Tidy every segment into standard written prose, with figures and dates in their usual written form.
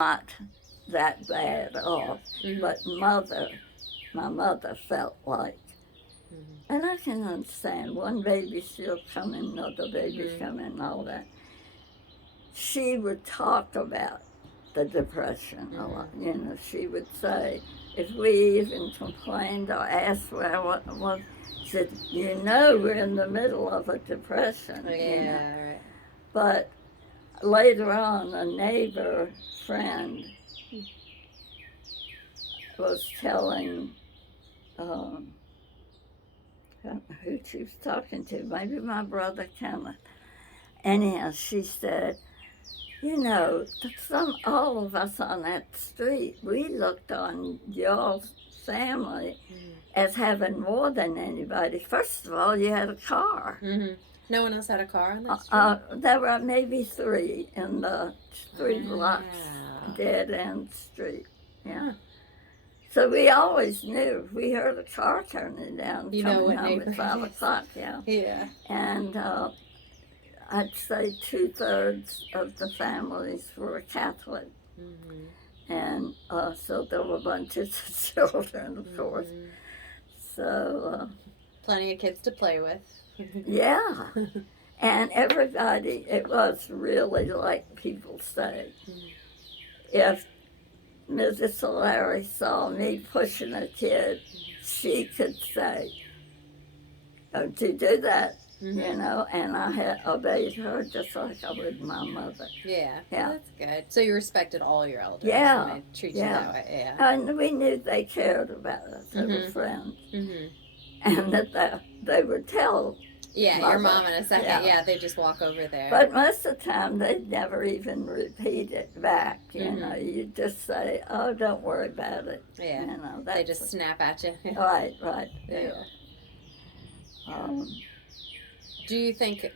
not that bad off, but my mother felt like, and I can understand one baby still coming, another baby coming, and all that. She would talk about the depression a lot. You know, she would say, if we even complained or asked where what was, she said, you know, we're in the middle of a depression. Yeah, you know? right. But later on, a neighbor friend was telling who she was talking to, maybe my brother Kenneth. Anyhow, she said, you know, all of us on that street, we looked on your family as having more than anybody. First of all, you had a car. No one else had a car on that street? There were maybe 3 in the 3 blocks, dead end street. Yeah. So we always knew if we heard a car turning down, you know coming what home at 5 o'clock. Yeah. Yeah. And I'd say 2/3 of the families were Catholic. And so there were bunches of children, of course. So. Plenty of kids to play with. Yeah. And everybody, it was really like people say, if Mrs. Solari saw me pushing a kid, she could say, don't you do that, you know, and I had obeyed her just like I would my mother. Yeah, yeah. That's good. So you respected all your elders. Yeah. And they treat you that way. Yeah. And we knew they cared about us. They were friends. And that they would tell. Yeah, Mother. Your mom in a second. Yeah, they just walk over there. But most of the time, they'd never even repeat it back. You know, you just say, "Oh, don't worry about it." Yeah, you know, they just snap at you. Right. Yeah. Um, Do you think,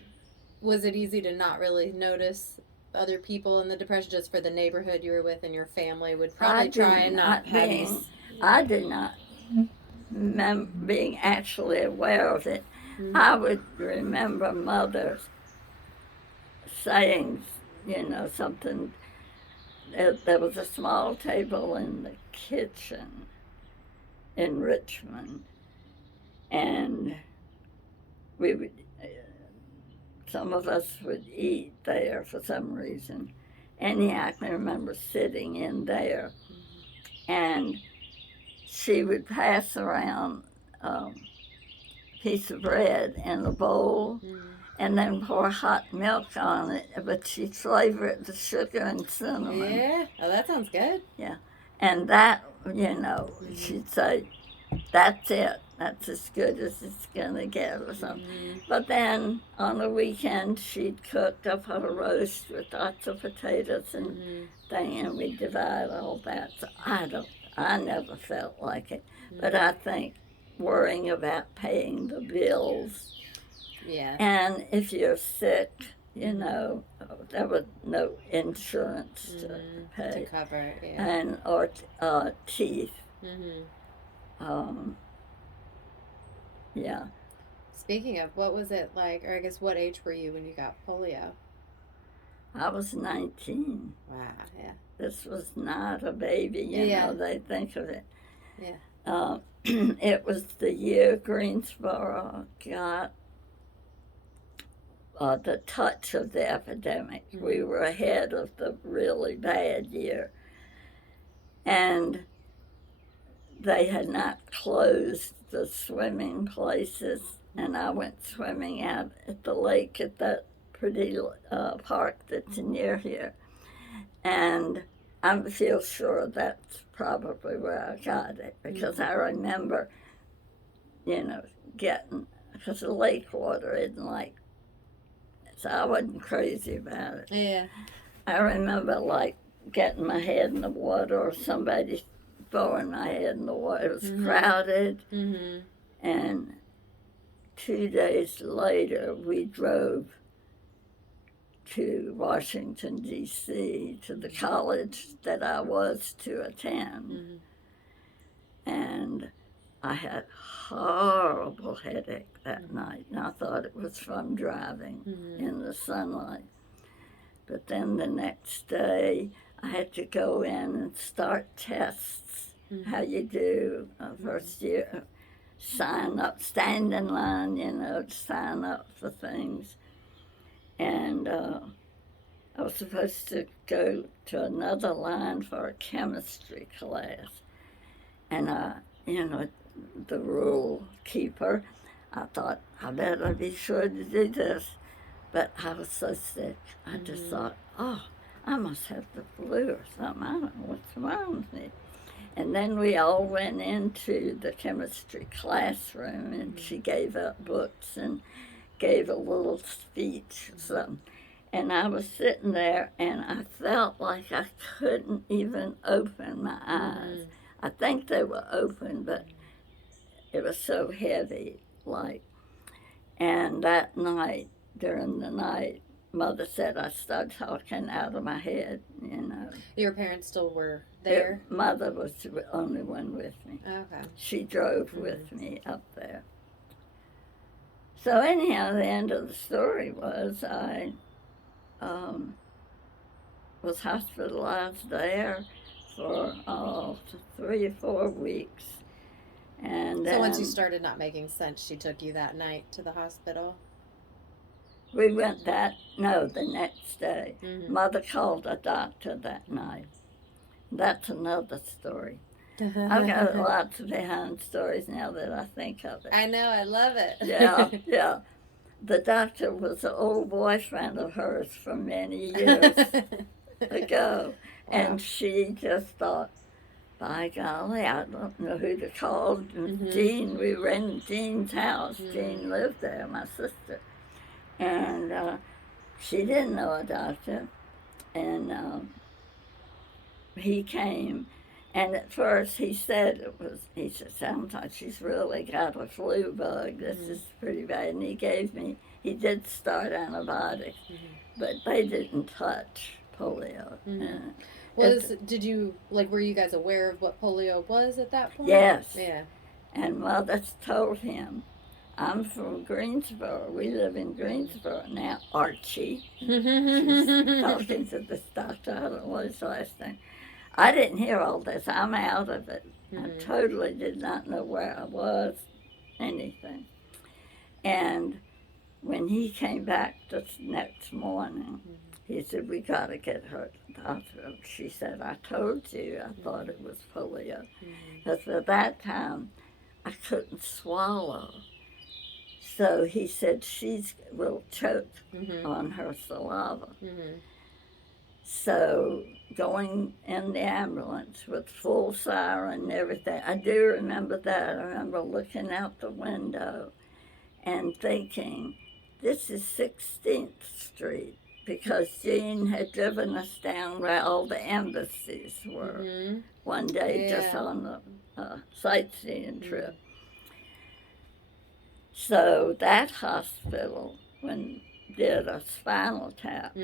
was it easy to not really notice other people in the depression just for the neighborhood you were with and your family would probably try and not have you? I did not remember being actually aware of it. I would remember mothers saying, you know, something. There was a small table in the kitchen in Richmond, and we would, some of us would eat there for some reason. Anyhow, I can remember sitting in there, and she would pass around piece of bread in a bowl and then pour hot milk on it, but she'd flavor it with sugar and cinnamon. Yeah, oh, that sounds good. Yeah, and that, you know, she'd say, that's it. That's as good as it's going to get or something. But then on the weekend, she'd cook up her roast with lots of potatoes and thing, and we'd divide all that. So I never felt like it. But I think worrying about paying the bills. Yeah. And if you're sick, you know, there was no insurance to pay. To cover, yeah. And, or teeth. Yeah. Speaking of, what was it like, or I guess what age were you when you got polio? I was 19. Wow, yeah. This was not a baby, you know, they think of it. Yeah. It was the year Greensboro got the touch of the epidemic. We were ahead of the really bad year. And they had not closed the swimming places, and I went swimming out at the lake at that pretty park that's near here. And I feel sure that's probably where I got it, because I remember, you know, because the lake water isn't like, so I wasn't crazy about it. Yeah. I remember, like, getting my head in the water or somebody throwing my head in the water. It was crowded. And 2 days later, we drove to Washington, D.C., to the college that I was to attend. And I had a horrible headache that night, and I thought it was from driving in the sunlight. But then the next day, I had to go in and start tests. How you do first year, sign up, stand in line, sign up for things. And I was supposed to go to another line for a chemistry class. And, the rule keeper, I thought, I better be sure to do this. But I was so sick. I just thought, oh, I must have the flu or something. I don't know what's wrong with me. And then we all went into the chemistry classroom, and she gave up books and gave a little speech or something. And I was sitting there, and I felt like I couldn't even open my eyes. I think they were open, but it was so heavy, like. And that night, during the night, Mother said I started talking out of my head, Your parents still were there? Mother was the only one with me. Okay. She drove with me up there. So anyhow, the end of the story was I was hospitalized there for 3 or 4 weeks. And so once you started not making sense, she took you that night to the hospital? We went the next day. Mother called a doctor that night. That's another story. I've got lots of behind stories now that I think of it. I know, I love it. Yeah. The doctor was an old boyfriend of hers from many years ago. Wow. And she just thought, by golly, I don't know who to call. Jean, we were in Jean's house. Jean lived there, my sister. And she didn't know a doctor. And he came. And at first he said sounds like she's really got a flu bug. This is pretty bad. And he did start antibiotics, but they didn't touch polio. Were you guys aware of what polio was at that point? Yes. Yeah. And Mother told him, I'm from Greensboro. We live in Greensboro now. Archie. She's talking to this doctor. I don't know what his last name. I didn't hear all this. I'm out of it. I totally did not know where I was, anything. And when he came back the next morning, he said, we got to get her to the hospital. She said, I told you I thought it was polio. Because at that time, I couldn't swallow. So he said, she will choke on her saliva. So going in the ambulance with full siren and everything, I do remember that. I remember looking out the window and thinking, this is 16th Street, because Jean had driven us down where all the embassies were one day, just on a sightseeing trip. So that hospital did a spinal tap.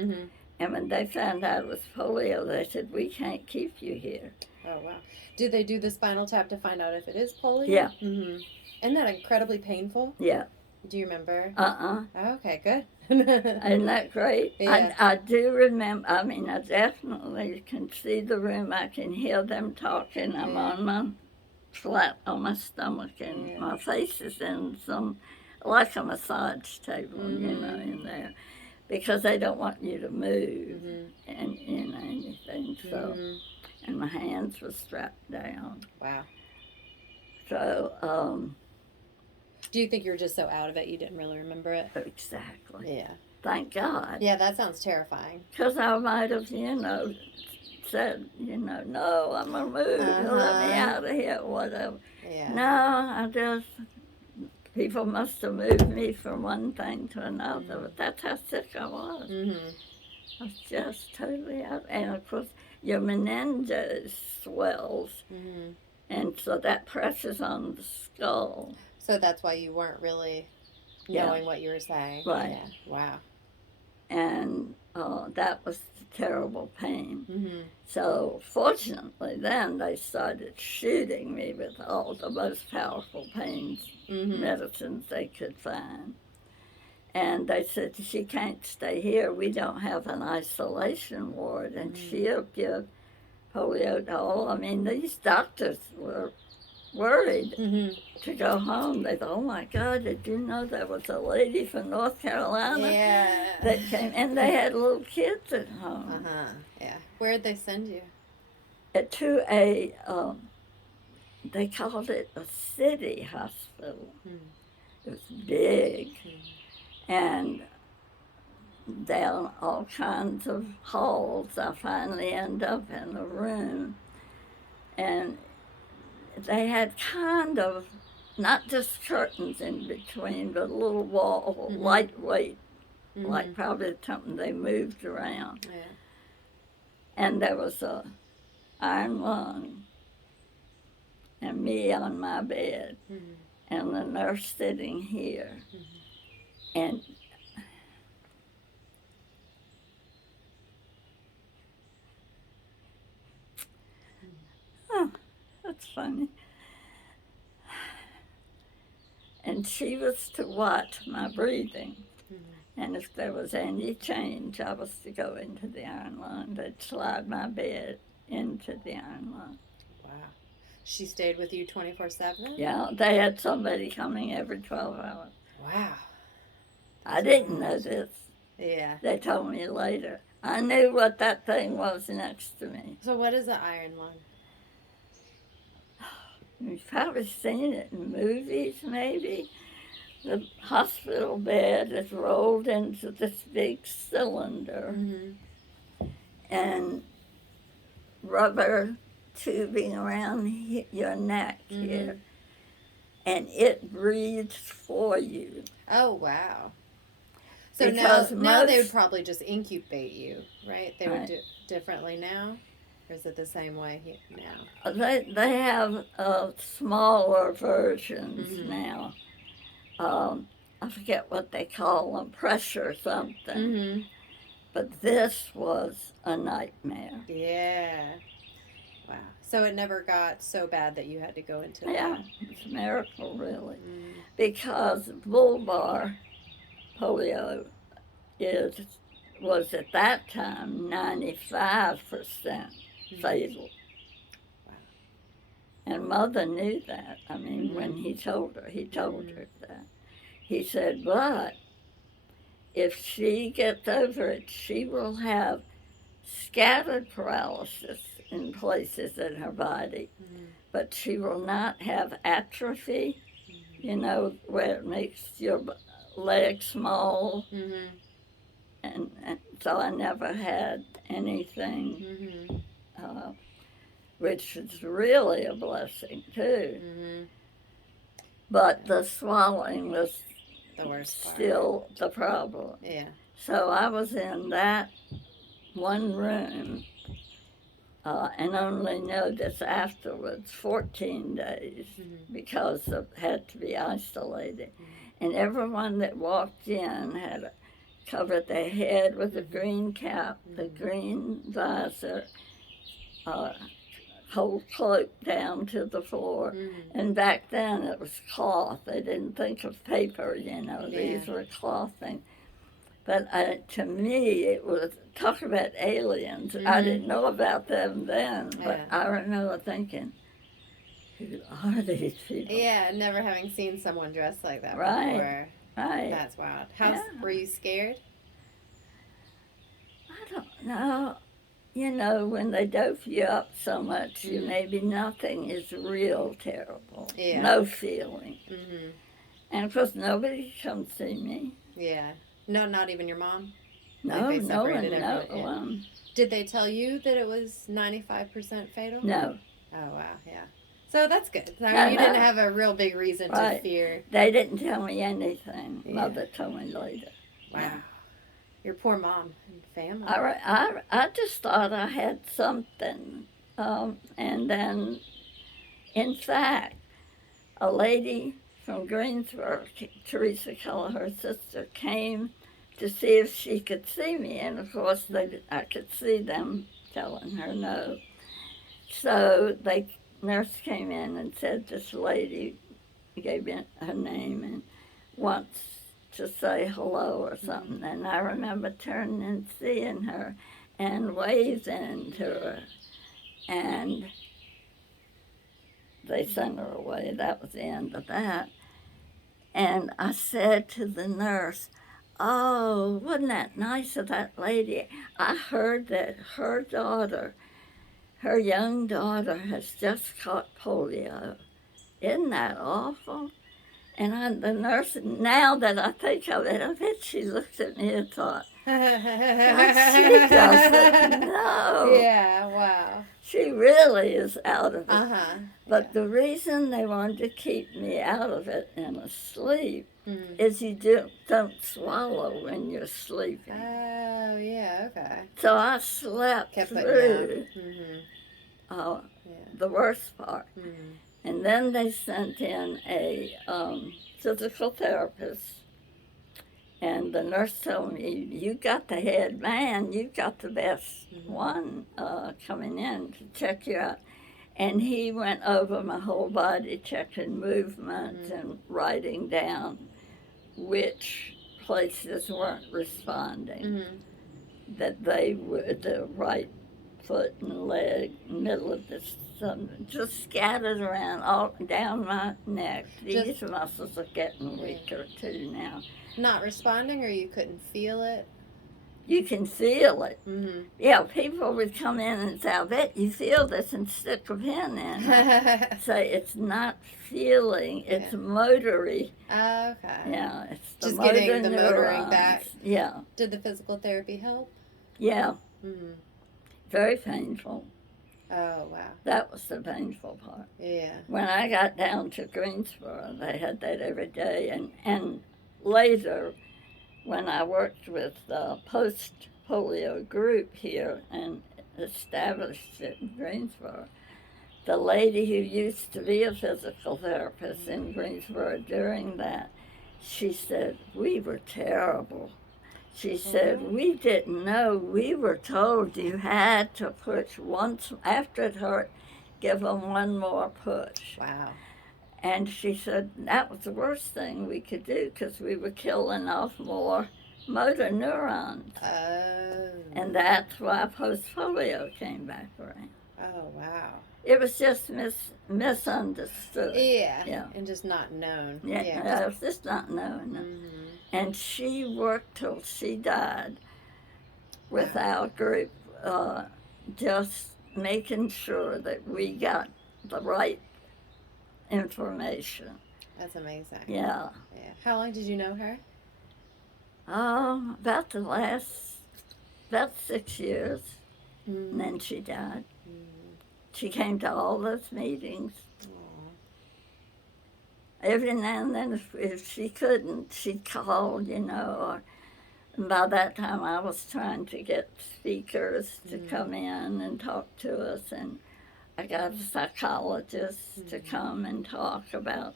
And when they found out it was polio, they said, we can't keep you here. Oh, wow. Did they do the spinal tap to find out if it is polio? Yeah. Isn't that incredibly painful? Yeah. Do you remember? Oh, okay, good. Isn't that great? Yeah. I do remember. I mean, I definitely can see the room. I can hear them talking. I'm on my flat on my stomach, and my face is in like a massage table, in there. Because they don't want you to move and anything. So, and my hands were strapped down. Wow. So, do you think you were just so out of it you didn't really remember it? Exactly. Yeah. Thank God. Yeah, that sounds terrifying. Because I might have, said, no, I'm going to move. Let me out of here, whatever. Yeah. No, people must have moved me from one thing to another, but that's how sick I was. I was just totally out. And of course, your meninges swells, and so that presses on the skull. So that's why you weren't really knowing what you were saying. Right. Yeah. Wow. And that was terrible pain. So fortunately, then they started shooting me with all the most powerful pain medicines they could find. And they said, she can't stay here. We don't have an isolation ward. And she'll give polio to all. I mean, these doctors were worried to go home. They thought, oh my God, did you know there was a lady from North Carolina Yeah. that came? And they had little kids at home. Yeah. Where'd they send you? To a, they called it a city hospital. It was big. And down all kinds of halls, I finally end up in a room. And they had kind of, not just curtains in between, but a little wall, lightweight, like probably something they moved around. Yeah. And there was a iron lung and me on my bed and the nurse sitting here. And oh, that's funny. And she was to watch my breathing. And if there was any change, I was to go into the iron lung. They'd slide my bed into the iron lung. Wow. She stayed with you 24/7? Yeah, they had somebody coming every 12 hours. Wow. I didn't know this. Yeah. They told me later. I knew what that thing was next to me. So what is an iron lung? You've probably seen it in movies, maybe. The hospital bed is rolled into this big cylinder and rubber tubing around your neck here. And it breathes for you. Oh, wow. So Because now they would probably just incubate you, right? They would do it differently now? Or is it the same way now? They have smaller versions now. I forget what they call them, pressure something. But this was a nightmare. Yeah. Wow. So it never got so bad that you had to go into Yeah, it's a miracle, really. Because bulbar polio was at that time 95% fatal. Wow. And Mother knew that. I mean, when he told her that. He said, but if she gets over it, she will have scattered paralysis in places in her body, but she will not have atrophy, you know, where it makes your leg small. And so I never had anything, which is really a blessing, too. But the swallowing was the worst part. Still the problem. Yeah. So I was in that one room and only noticed afterwards 14 days because it had to be isolated. And everyone that walked in had covered their head with a green cap, the green visor, whole cloak down to the floor. And back then it was cloth. They didn't think of paper, you know. These were cloth things. But to me, it was, talk about aliens. I didn't know about them then, but I remember thinking, who are these people? Yeah, never having seen someone dressed like that before. Right. That's wild. Were you scared? I don't know. You know, when they dope you up so much, you maybe nothing is real terrible. Yeah. No feeling. And of course, nobody comes see me. Yeah. No, not even your mom? No, like no one. Did they tell you that it was 95% fatal? No. Oh, wow, yeah. So that's good. I mean, you didn't have a real big reason to fear. They didn't tell me anything. Mother told me later. Wow. Yeah. Your poor mom and family. I just thought I had something. And then, in fact, a lady from Greensboro, Teresa Keller, her sister, came to see if she could see me. And, of course, I could see them telling her no. So nurse came in and said, this lady gave me her name and wants to say hello or something. And I remember turning and seeing her and waving to her. And they sent her away. That was the end of that. And I said to the nurse, "Oh, wasn't that nice of that lady? I heard that her daughter, her young daughter, has just caught polio. Isn't that awful?" And the nurse, now that I think of it, I bet she looked at me and thought, she doesn't know. Yeah, wow. She really is out of it. Uh-huh. But the reason they wanted to keep me out of it and asleep Mm. is you don't swallow when you're sleeping. Oh, yeah, okay. So I slept Kept putting through Yeah. the worst part. Mm. And then they sent in a physical therapist. And the nurse told me, "You got the head man, you got the best one coming in to check you out." And he went over my whole body, checking movement and writing down which places weren't responding. Mm-hmm. That they would, the right foot and leg, middle of the stomach, just scattered around all down my neck. These muscles are getting weaker too now. Not responding, or you couldn't feel it? You can feel it. Mm-hmm. Yeah, people would come in and say, "I bet you feel this," and stick a pin in it. Say it's not feeling, it's motory. Okay. Yeah, it's the just motor getting the motoring neurons. back. Yeah. Did the physical therapy help? Yeah. Mm-hmm. Very painful. Oh, wow. That was the painful part. Yeah. When I got down to Greensboro, they had that every day. And later, when I worked with the post-polio group here and established it in Greensboro, the lady who used to be a physical therapist in Greensboro during that, she said, "We were terrible." She said, "We didn't know. We were told you had to push once. After it hurt, give them one more push." Wow. And she said that was the worst thing we could do because we were killing off more motor neurons. Oh. And that's why post-polio came back around. Oh, wow. It was just misunderstood. Yeah. And just not known. Yeah. It was just not known. Mm-hmm. And she worked till she died with our group, just making sure that we got the right information. That's amazing. Yeah. Yeah. How long did you know her? About 6 years. Mm-hmm. And then she died. Mm-hmm. She came to all those meetings. Aww. Every now and then, if she couldn't, she'd call, or by that time I was trying to get speakers to come in and talk to us, and I got a psychologist to come and talk about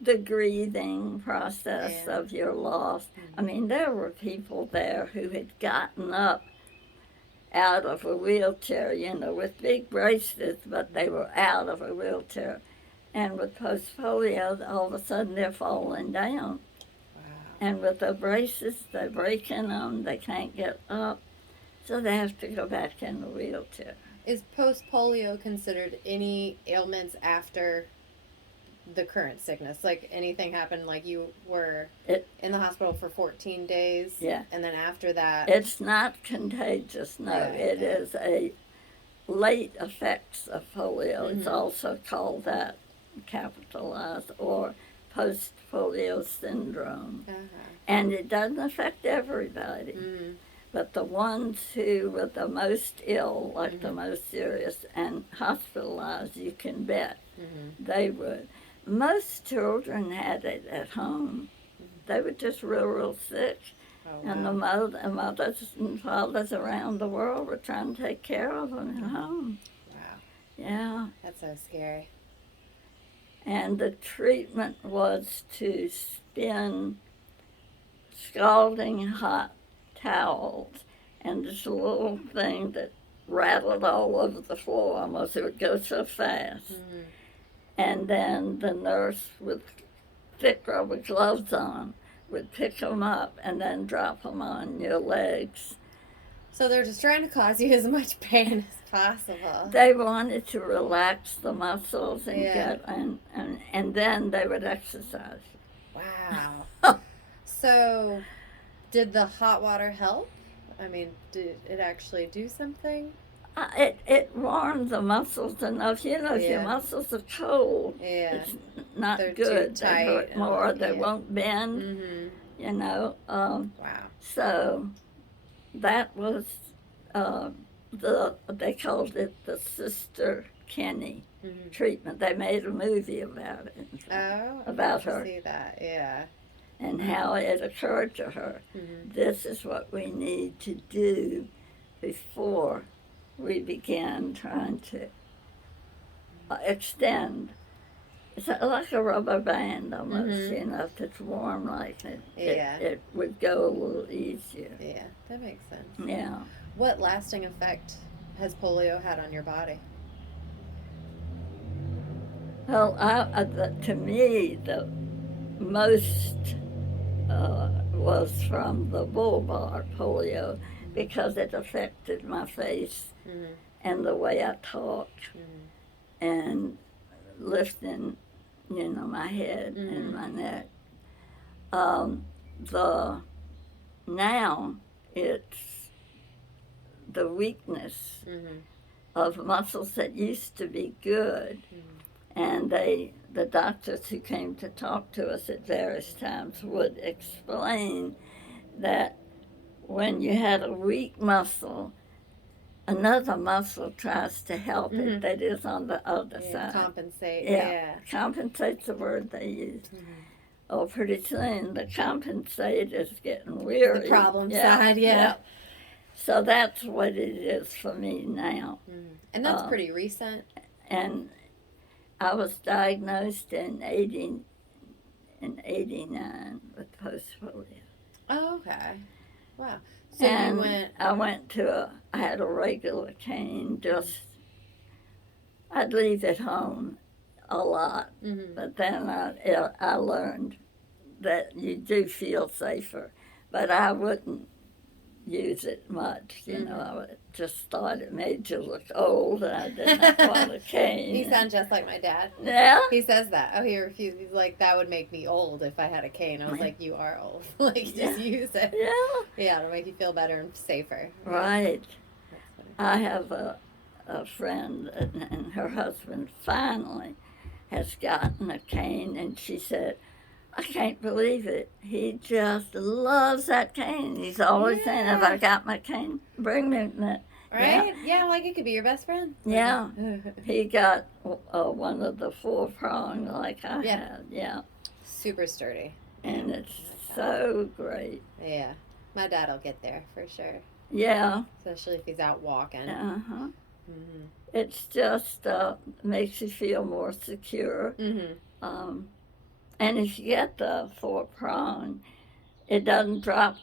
the grieving process of your loss. I mean, there were people there who had gotten up out of a wheelchair, with big braces, but they were out of a wheelchair. And with post-polio, all of a sudden they're falling down. Wow. And with the braces, they're breaking them, they can't get up, so they have to go back in the wheelchair. Is post-polio considered any ailments after the current sickness? Like anything happened, like you were in the hospital for 14 days? Yeah. And then after that? It's not contagious, no. Right. It is a late effects of polio. Mm-hmm. It's also called that, capitalized, or post-polio syndrome. Uh-huh. And it doesn't affect everybody. Mm-hmm. But the ones who were the most ill, like the most serious, and hospitalized, you can bet they would. Most children had it at home. They were just real sick. Oh, wow. And the mothers and fathers around the world were trying to take care of them at home. Wow. Yeah. That's so scary. And the treatment was to spin scalding hot towels and this little thing that rattled all over the floor almost. It would go so fast. Mm-hmm. And then the nurse with thick rubber gloves on would pick them up and then drop them on your legs. So they're just trying to cause you as much pain as possible. They wanted to relax the muscles and Yeah. and then they would exercise. Wow. So, did the hot water help? I mean, did it actually do something? It warmed the muscles enough. You know, if your Yeah. muscles are cold, Yeah. it's not They're too good. tight They hurt and- more. They yeah. won't bend. Mm-hmm. You know. Wow. So that was they called it the Sister Kenny Mm-hmm. treatment. They made a movie about it. Oh, About I her. see that. Yeah. And how it occurred to her. Mm-hmm. This is what we need to do before we begin trying to extend. It's like a rubber band almost, Mhm. you know, if it's warm like it, Yeah. it would go a little easier. Yeah, that makes sense. Yeah. What lasting effect has polio had on your body? Well, to me, the most was from the bulbar polio because it affected my face Mm-hmm. and the way I talked Mm-hmm. and lifting, you know, my head and my neck. Now it's the weakness Mm-hmm. of muscles that used to be good, and the doctors who came to talk to us at various times would explain that when you had a weak muscle, another muscle tries to help Mhm. it that is on the other Yeah, side. compensate. Yeah. Yeah. Compensate's the word they use. Mm-hmm. Oh, pretty soon the compensate is getting weary. The problem side, yeah. So that's what it is for me now. Mm-hmm. And that's pretty recent. And I was diagnosed in 89 with post polio. Oh, okay. Wow. So And you went. I had a regular cane, I'd leave it home a lot, Mm-hmm. but then I learned that you do feel safer, but I wouldn't use it much, you know. I just thought it made you look old, and I did not want a cane. You sound just like my dad. Yeah? He says that. Oh, he refused. He's like, that would make me old if I had a cane. I was like, you are old. Like, just use it. Yeah. Yeah, it'll make you feel better and safer. Right. That's funny. I have a friend, and her husband finally has gotten a cane, and she said, I can't believe it. He just loves that cane. He's always saying, if I got my cane, bring me that. Right? Yeah, like it could be your best friend. Yeah. He got one of the 4-prong like I Yeah. had. Yeah. Super sturdy. And it's so great. Yeah. My dad will get there for sure. Yeah. Especially if he's out walking. Uh-huh. Mm-hmm. It's just makes you feel more secure. Mm-hmm. And if you get the 4-prong, it doesn't drop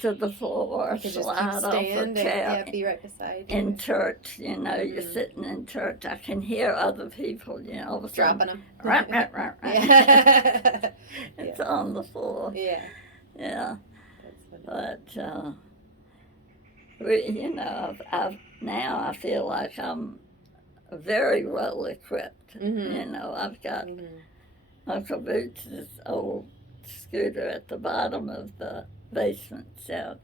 to the floor, You can just slide keep off a stand chair. and be right beside you. In church, you know, you're Mhm. sitting in church. I can hear other people, you know, all of a sudden, Dropping them. rah, rah, rah, rah. Yeah. It's on the floor. Yeah. Yeah, That's funny. but you know, now I feel like I'm very well equipped. Mhm. You know, I've got Mhm. Uncle Boots' old scooter at the bottom of the basement shelf.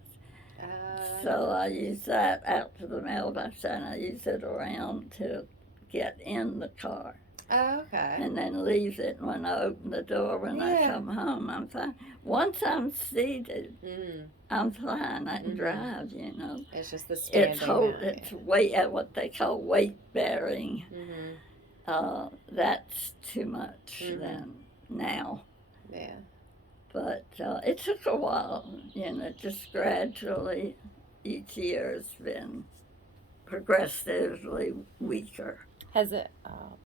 So I use that out to the mailbox, and I use it around to get in the car, Oh, okay. and then leave it when I open the door. When I Yeah. come home, I'm fine. Once I'm seated, Mm. I'm fine. I can Mhm. drive. You know, It's just the standing. it's weight at what they call weight bearing. Mm-hmm. That's too much Mhm. then now. Yeah. But it took a while, you know, just gradually, each year has been progressively weaker. Has it